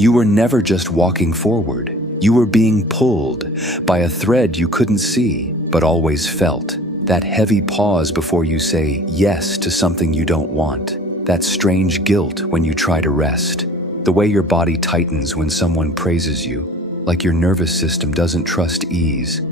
You were never just walking forward. You were being pulled by a thread you couldn't see, but always felt. That heavy pause before you say yes to something you don't want. That strange guilt when you try to rest. The way your body tightens when someone praises you, like your nervous system doesn't trust ease.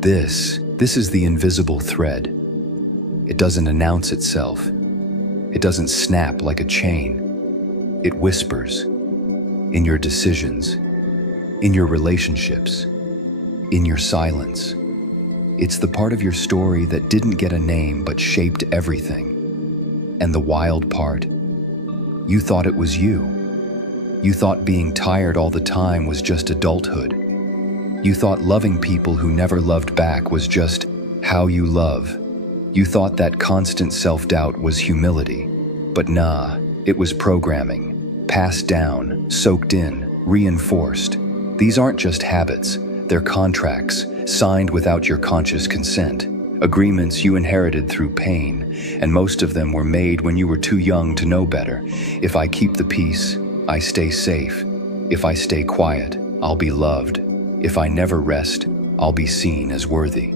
This is the invisible thread. It doesn't announce itself. It doesn't snap like a chain. It whispers in your decisions, in your relationships, in your silence. It's the part of your story that didn't get a name but shaped everything. And the wild part, you thought it was you. You thought being tired all the time was just adulthood. You thought loving people who never loved back was just how you love. You thought that constant self-doubt was humility. But nah, it was programming, passed down, soaked in, reinforced. These aren't just habits, they're contracts, signed without your conscious consent. Agreements you inherited through pain, and most of them were made when you were too young to know better. If I keep the peace, I stay safe. If I stay quiet, I'll be loved. If I never rest, I'll be seen as worthy.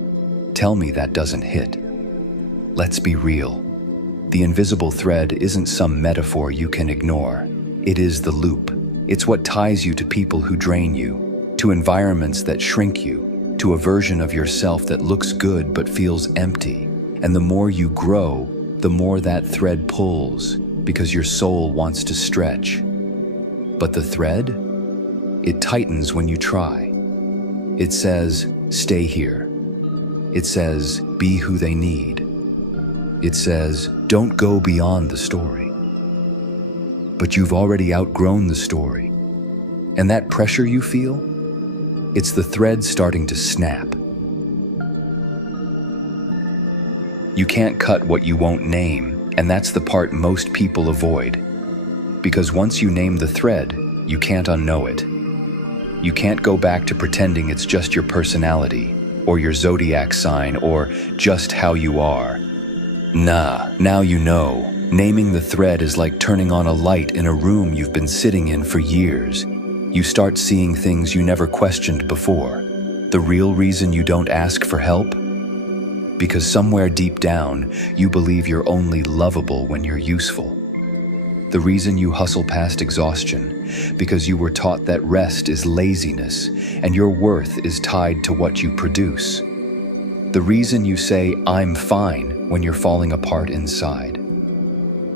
Tell me that doesn't hit. Let's be real. The invisible thread isn't some metaphor you can ignore. It is the loop. It's what ties you to people who drain you, to environments that shrink you, to a version of yourself that looks good but feels empty. And the more you grow, the more that thread pulls, because your soul wants to stretch. But the thread? It tightens when you try. It says, stay here. It says, be who they need. It says, don't go beyond the story. But you've already outgrown the story. And that pressure you feel? It's the thread starting to snap. You can't cut what you won't name, and that's the part most people avoid. Because once you name the thread, you can't unknow it. You can't go back to pretending it's just your personality, or your zodiac sign, or just how you are. Nah, now you know. Naming the thread is like turning on a light in a room you've been sitting in for years. You start seeing things you never questioned before. The real reason you don't ask for help? Because somewhere deep down, you believe you're only lovable when you're useful. The reason you hustle past exhaustion, because you were taught that rest is laziness and your worth is tied to what you produce. The reason you say, I'm fine, when you're falling apart inside.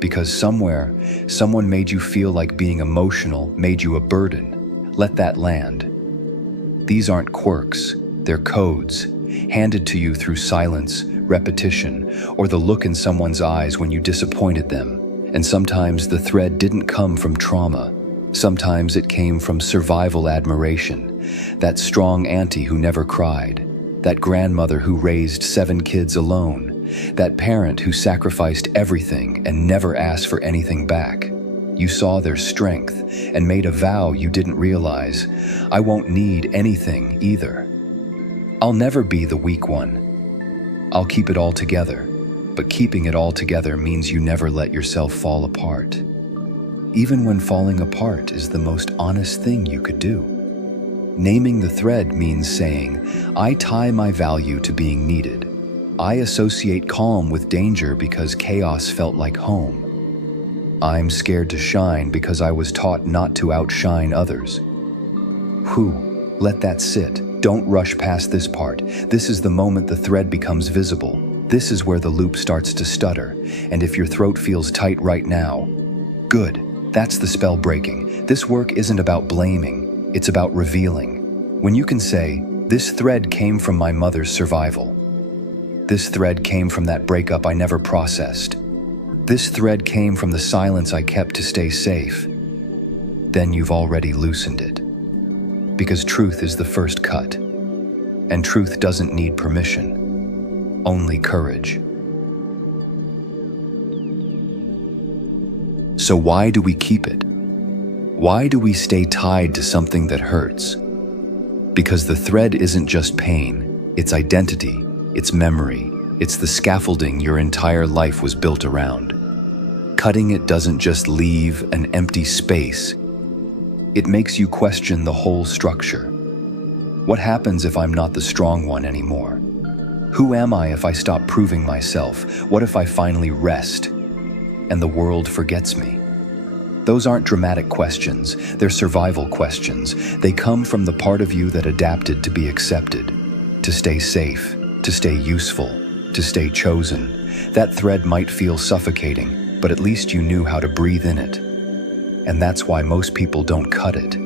Because somewhere, someone made you feel like being emotional made you a burden. Let that land. These aren't quirks, they're codes, handed to you through silence, repetition, or the look in someone's eyes when you disappointed them. And sometimes the thread didn't come from trauma. Sometimes it came from survival admiration. That strong auntie who never cried. That grandmother who raised 7 kids alone. That parent who sacrificed everything and never asked for anything back. You saw their strength and made a vow you didn't realize. I won't need anything either. I'll never be the weak one. I'll keep it all together. But keeping it all together means you never let yourself fall apart. Even when falling apart is the most honest thing you could do. Naming the thread means saying, I tie my value to being needed. I associate calm with danger because chaos felt like home. I'm scared to shine because I was taught not to outshine others. Whew, let that sit. Don't rush past this part. This is the moment the thread becomes visible. This is where the loop starts to stutter, and if your throat feels tight right now, good, that's the spell breaking. This work isn't about blaming, it's about revealing. When you can say, this thread came from my mother's survival. This thread came from that breakup I never processed. This thread came from the silence I kept to stay safe. Then you've already loosened it. Because truth is the first cut, and truth doesn't need permission. Only courage. So why do we keep it? Why do we stay tied to something that hurts? Because the thread isn't just pain, it's identity, it's memory, it's the scaffolding your entire life was built around. Cutting it doesn't just leave an empty space, It makes you question the whole structure. What happens if I'm not the strong one anymore? Who am I if I stop proving myself? What if I finally rest and the world forgets me? Those aren't dramatic questions, they're survival questions. They come from the part of you that adapted to be accepted, to stay safe, to stay useful, to stay chosen. That thread might feel suffocating, but at least you knew how to breathe in it. And that's why most people don't cut it.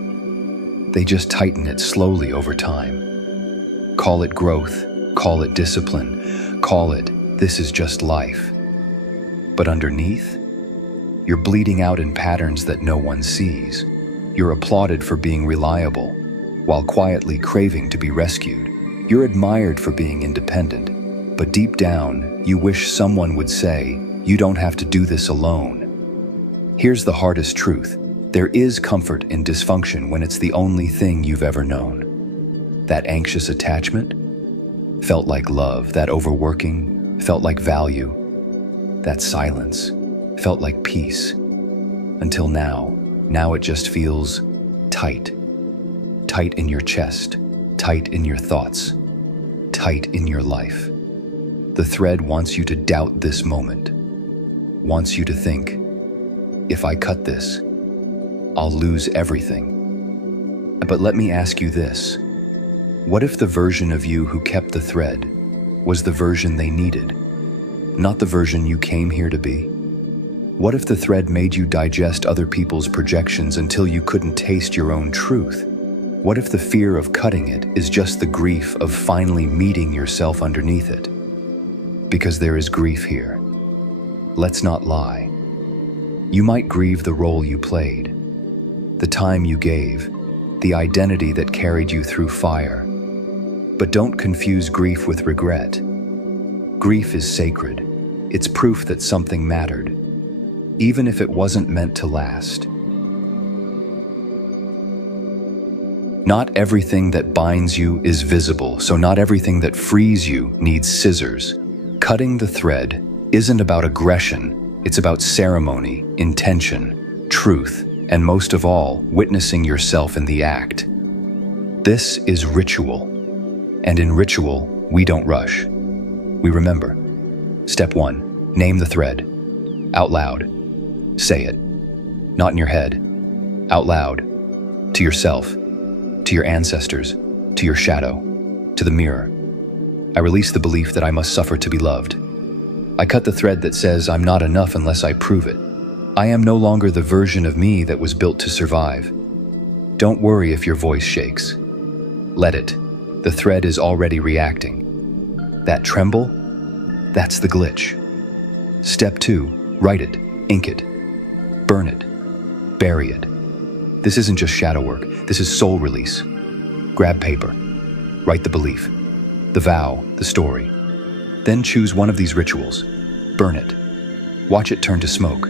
They just tighten it slowly over time. Call it growth, call it discipline, call it, this is just life. But underneath, you're bleeding out in patterns that no one sees. You're applauded for being reliable, while quietly craving to be rescued. You're admired for being independent, but deep down, you wish someone would say, you don't have to do this alone. Here's the hardest truth. There is comfort in dysfunction when it's the only thing you've ever known. That anxious attachment felt like love. That overworking felt like value. That silence felt like peace. Until now. Now it just feels tight. Tight in your chest. Tight in your thoughts. Tight in your life. The thread wants you to doubt this moment. Wants you to think, if I cut this, I'll lose everything. But let me ask you this. What if the version of you who kept the thread was the version they needed, not the version you came here to be? What if the thread made you digest other people's projections until you couldn't taste your own truth? What if the fear of cutting it is just the grief of finally meeting yourself underneath it? Because there is grief here. Let's not lie. You might grieve the role you played, the time you gave, the identity that carried you through fire. But don't confuse grief with regret. Grief is sacred. It's proof that something mattered, even if it wasn't meant to last. Not everything that binds you is visible, so not everything that frees you needs scissors. Cutting the thread isn't about aggression. It's about ceremony, intention, truth, and most of all, witnessing yourself in the act. This is ritual. And in ritual, we don't rush. We remember. Step 1, name the thread. Out loud. Say it. Not in your head. Out loud. To yourself. To your ancestors. To your shadow. To the mirror. I release the belief that I must suffer to be loved. I cut the thread that says I'm not enough unless I prove it. I am no longer the version of me that was built to survive. Don't worry if your voice shakes. Let it. The thread is already reacting. That tremble? That's the glitch. Step 2, write it, ink it, burn it, bury it. This isn't just shadow work, this is soul release. Grab paper, write the belief, the vow, the story. Then choose one of these rituals. Burn it. Watch it turn to smoke.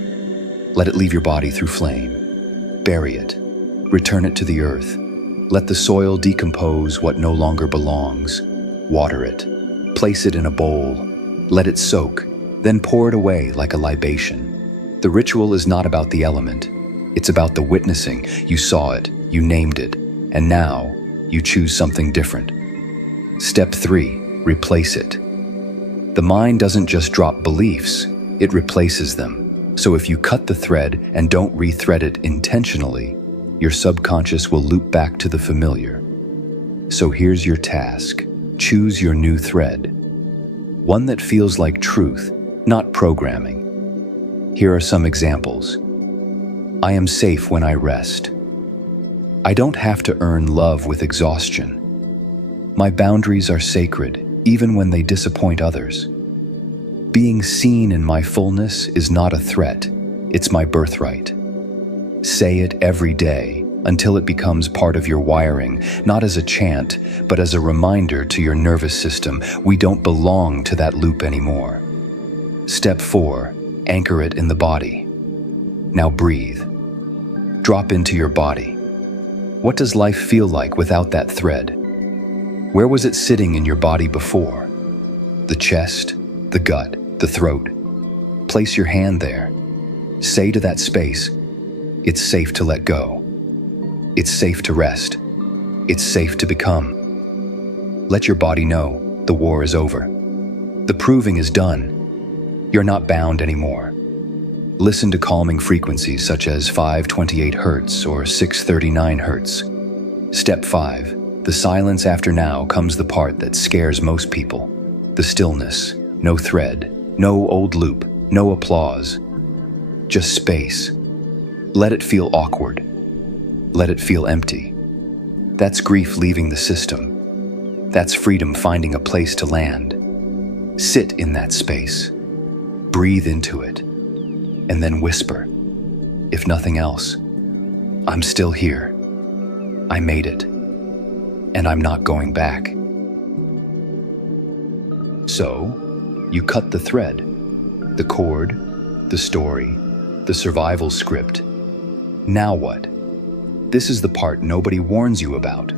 Let it leave your body through flame. Bury it. Return it to the earth. Let the soil decompose what no longer belongs. Water it. Place it in a bowl. Let it soak. Then pour it away like a libation. The ritual is not about the element. It's about the witnessing. You saw it. You named it. And now, you choose something different. Step 3. Replace it. The mind doesn't just drop beliefs, it replaces them. So if you cut the thread and don't rethread it intentionally, your subconscious will loop back to the familiar. So here's your task. Choose your new thread. One that feels like truth, not programming. Here are some examples. I am safe when I rest. I don't have to earn love with exhaustion. My boundaries are sacred, even when they disappoint others. Being seen in my fullness is not a threat, it's my birthright. Say it every day until it becomes part of your wiring, not as a chant, but as a reminder to your nervous system, we don't belong to that loop anymore. Step 4, anchor it in the body. Now breathe. Drop into your body. What does life feel like without that thread? Where was it sitting in your body before? The chest, the gut, the throat. Place your hand there. Say to that space, it's safe to let go. It's safe to rest. It's safe to become. Let your body know the war is over. The proving is done. You're not bound anymore. Listen to calming frequencies such as 528 Hz or 639 Hz. Step 5. The silence after now comes the part that scares most people. The stillness. No thread. No old loop. No applause. Just space. Let it feel awkward. Let it feel empty. That's grief leaving the system. That's freedom finding a place to land. Sit in that space. Breathe into it. And then whisper, if nothing else, I'm still here. I made it. And I'm not going back. So, you cut the thread, the cord, the story, the survival script. Now what? This is the part nobody warns you about.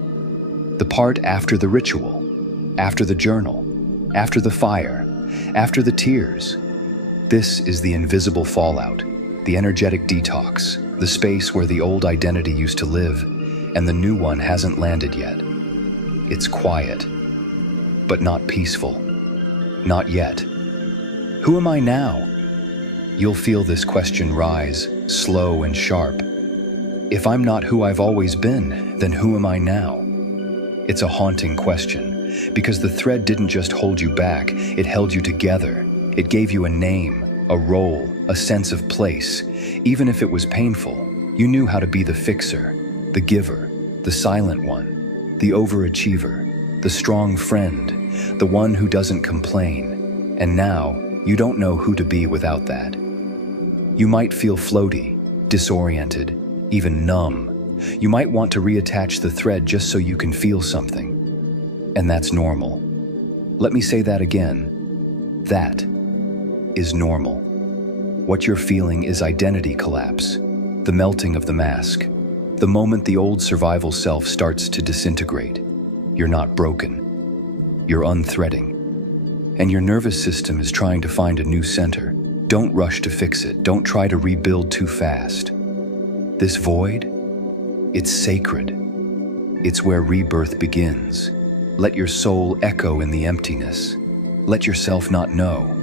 The part after the ritual, after the journal, after the fire, after the tears. This is the invisible fallout, the energetic detox, the space where the old identity used to live and the new one hasn't landed yet. It's quiet, but not peaceful. Not yet. Who am I now? You'll feel this question rise, slow and sharp. If I'm not who I've always been, then who am I now? It's a haunting question, because the thread didn't just hold you back, it held you together. It gave you a name, a role, a sense of place. Even if it was painful, you knew how to be the fixer, the giver, the silent one, the overachiever, the strong friend, the one who doesn't complain. And now, you don't know who to be without that. You might feel floaty, disoriented, even numb. You might want to reattach the thread just so you can feel something. And that's normal. Let me say that again. That is normal. What you're feeling is identity collapse, the melting of the mask. The moment the old survival self starts to disintegrate, you're not broken. You're unthreading. And your nervous system is trying to find a new center. Don't rush to fix it. Don't try to rebuild too fast. This void, it's sacred. It's where rebirth begins. Let your soul echo in the emptiness. Let yourself not know.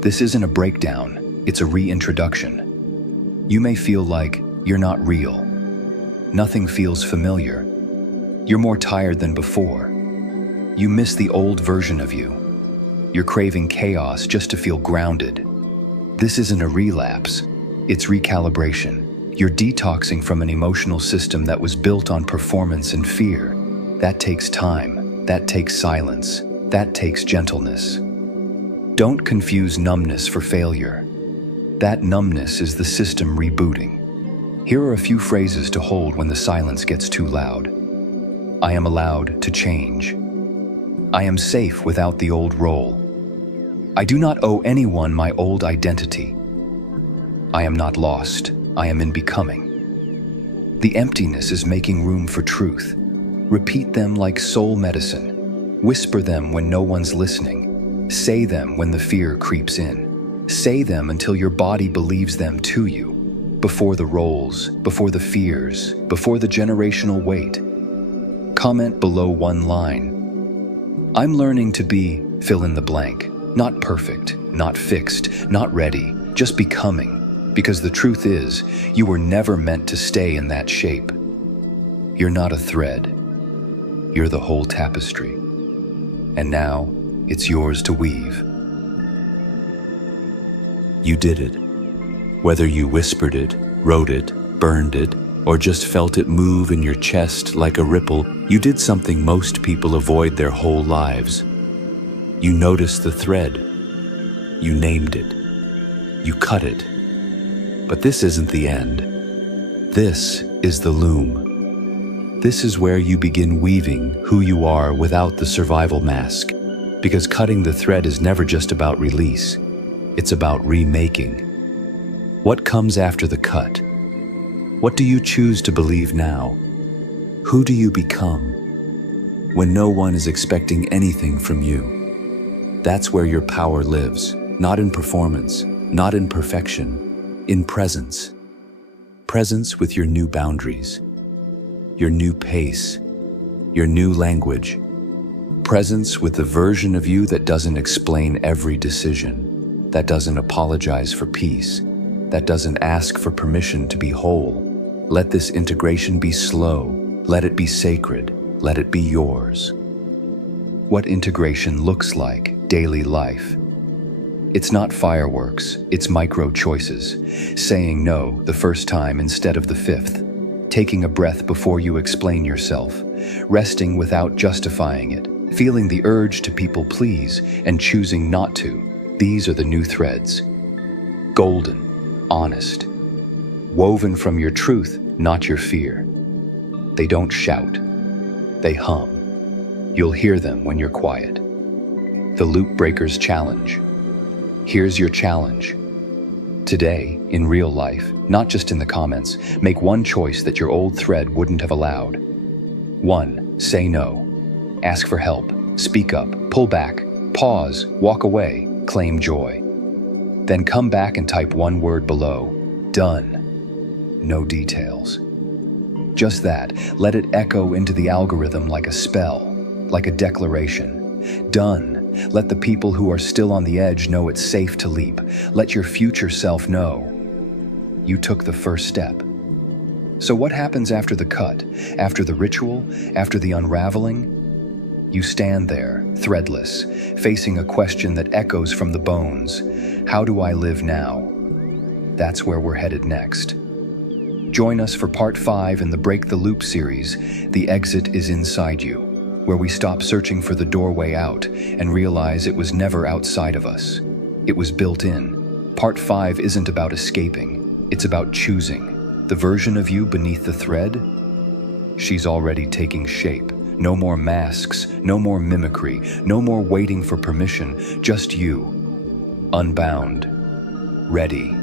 This isn't a breakdown, it's a reintroduction. You may feel like you're not real. Nothing feels familiar. You're more tired than before. You miss the old version of you. You're craving chaos just to feel grounded. This isn't a relapse, it's recalibration. You're detoxing from an emotional system that was built on performance and fear. That takes time, that takes silence, that takes gentleness. Don't confuse numbness for failure. That numbness is the system rebooting. Here are a few phrases to hold when the silence gets too loud. I am allowed to change. I am safe without the old role. I do not owe anyone my old identity. I am not lost. I am in becoming. The emptiness is making room for truth. Repeat them like soul medicine. Whisper them when no one's listening. Say them when the fear creeps in. Say them until your body believes them to you. Before the roles, before the fears, before the generational weight. Comment below one line. I'm learning to be fill in the blank. Not perfect, not fixed, not ready, just becoming. Because the truth is, you were never meant to stay in that shape. You're not a thread. You're the whole tapestry. And now, it's yours to weave. You did it. Whether you whispered it, wrote it, burned it, or just felt it move in your chest like a ripple, you did something most people avoid their whole lives. You noticed the thread. You named it. You cut it. But this isn't the end. This is the loom. This is where you begin weaving who you are without the survival mask. Because cutting the thread is never just about release. It's about remaking. What comes after the cut? What do you choose to believe now? Who do you become when no one is expecting anything from you? That's where your power lives, not in performance, not in perfection, in presence. Presence with your new boundaries. your new pace, your new language. Presence with the version of you that doesn't explain every decision, that doesn't apologize for peace, that doesn't ask for permission to be whole. Let this integration be slow. Let it be sacred. Let it be yours. What integration looks like, daily life. It's not fireworks, it's micro choices. Saying no the first time instead of the fifth. Taking a breath before you explain yourself. Resting without justifying it. Feeling the urge to people please and choosing not to. These are the new threads. Golden, honest. Woven from your truth, not your fear. They don't shout. They hum. You'll hear them when you're quiet. The Loop Breakers Challenge. Here's your challenge. Today, in real life, not just in the comments, make one choice that your old thread wouldn't have allowed. 1. Say no. Ask for help. Speak up. Pull back. Pause. Walk away. Claim joy. Then come back and type one word below. Done. No details. Just that. Let it echo into the algorithm like a spell, like a declaration. Done. Let the people who are still on the edge know it's safe to leap. Let your future self know you took the first step. So what happens after the cut, after the ritual, after the unraveling? You stand there, threadless, facing a question that echoes from the bones. How do I live now? That's where we're headed next. Join us for part 5 in the Break the Loop series, The Exit is Inside You, where we stop searching for the doorway out and realize it was never outside of us. It was built in. Part 5 isn't about escaping, it's about choosing. The version of you beneath the thread? She's already taking shape. No more masks, no more mimicry, no more waiting for permission, just you. Unbound. Ready.